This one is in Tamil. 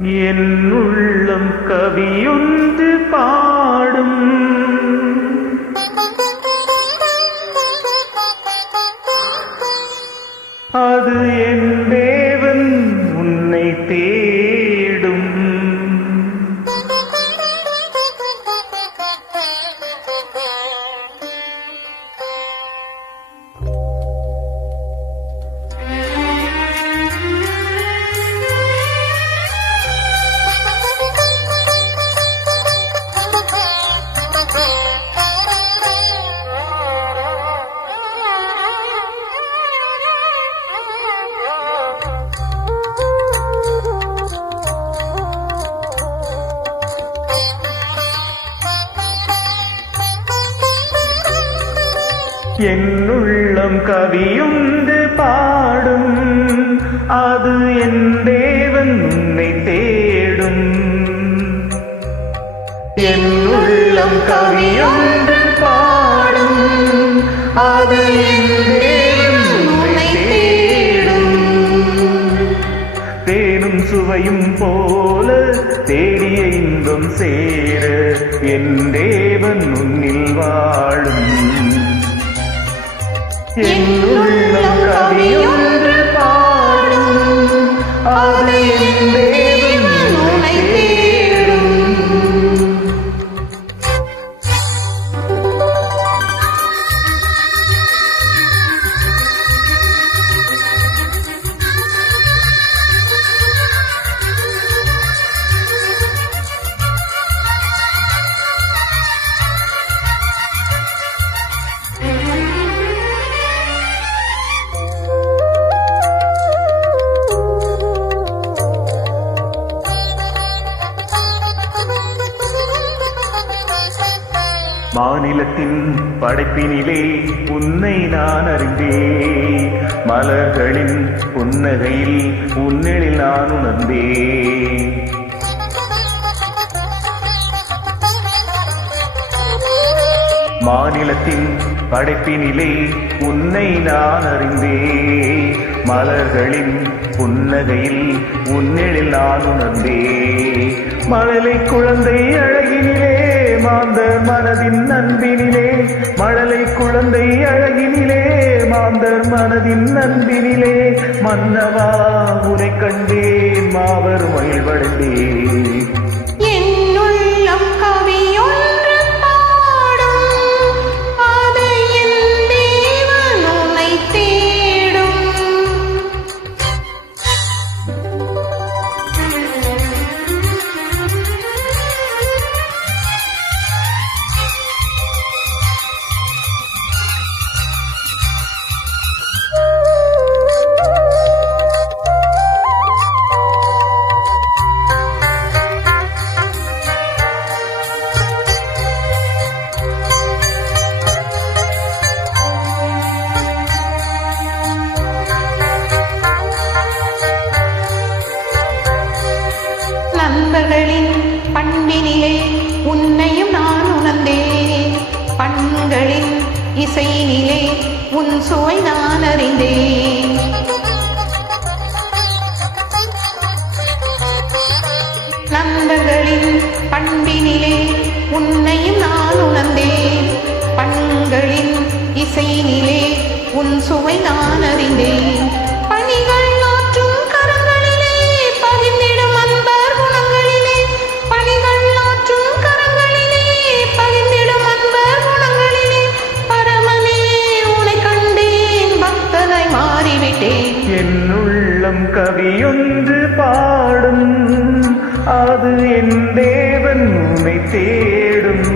என் உள்ளம் கவியொன்று பாடும். அது என் தேவன் உன்னை தேடும். என் உள்ளம் கவியொன்று பாடும். அது என் தேவன் உன்னை தேடும். என் உள்ளம் கவியொன்று பாடும். அது என் தேவன் உன்னை தேடும். தேனும் சுவையும் போல தேடிய இன்பம் சேர என் தேவன் உன்னில் வாழும். என் உள்ளம் கவியொன்று பாடும். அது என் தேவன் உன்னை தேடும். மாநிலத்தின் படைப்பினிலே உன்னை நான் அறிந்தேன். மலர்களின் புன்னகையில் உன்னில் நான் உணர்ந்தேன். மாநிலத்தின் படைப்பினிலே உன்னை நான் அறிந்தேன். மலர்களின் புன்னகையில் உன்னில் நான் உணர்ந்தேன். மழலை குழந்தை அழகினிலே மாந்தர் மனதின் அன்பினிலே. மழலை குழந்தை அழகினிலே மாந்தர் மனதின் அன்பினிலே. மன்னவா உனை கண்டேன் மாபெரும் மகிழ்வடைந்தேன். நண்பர்களின் பண்பினிலே உன்னையும் நான் உணர்ந்தேன். பண்களின் இசையினிலே உன் சுவை நான் அறிந்தேன். நண்பர்களின் பண்பினிலே உன்னையும் நான் உணர்ந்தேன். பண்களின் இசையினிலே உன் சுவை நான் அறிந்தேன். என் உள்ளம் கவியொன்று பாடும். அது என் தேவன் உன்னை தேடும்.